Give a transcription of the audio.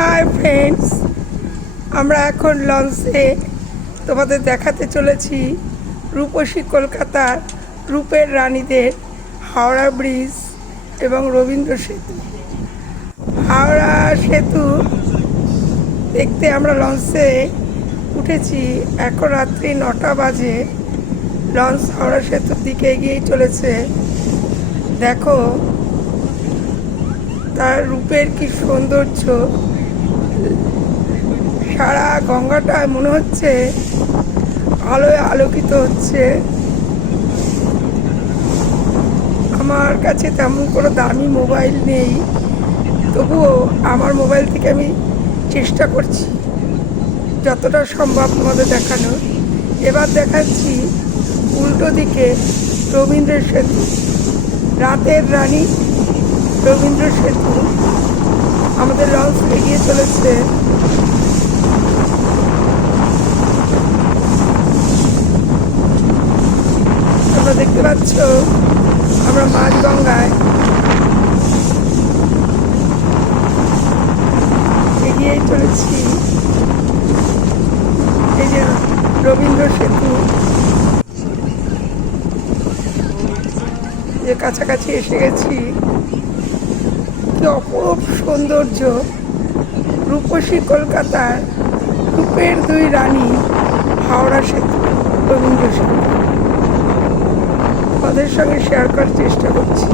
Hi friends আমরা এখন লঞ্চে তোমাদের দেখাতে চলেছি রূপসী কলকাতার রূপের রানীদের হাওড়া ব্রিজ এবং রবীন্দ্র সেতু। হাওড়া সেতু দেখতে আমরা লঞ্চে উঠেছি এখন রাত্রি নটা বাজে। লঞ্চ হাওড়া সেতুর দিকে এগিয়েই চলেছে। দেখো, তার রূপের কি সৌন্দর্য। সারা গঙ্গাটা মনে হচ্ছে আলোয় আলোকিত হচ্ছে। আমার কাছে তেমন কোনো দামি মোবাইল নেই, তবুও আমার মোবাইল থেকে আমি চেষ্টা করছি যতটা সম্ভব তোমাদের দেখানো এবার দেখাচ্ছি উল্টো দিকে রবীন্দ্র সেতু। রাতের রানী রবীন্দ্র সেতু। আমাদের লঞ্চ এগিয়ে চলেছে। তোমরা দেখতে পাচ্ছ, আমরা মাঝ গঙ্গায় এগিয়েই চলেছি। এই যে রবীন্দ্র সেতু, যে কাছাকাছি এসে গেছি কি অপরূপ সৌন্দর্য। রূপসী কলকাতার রূপের দুই রানী হাওড়া সেতু, রবীন্দ্র সেতু। তাদের সঙ্গে শেয়ার করার চেষ্টা করছি।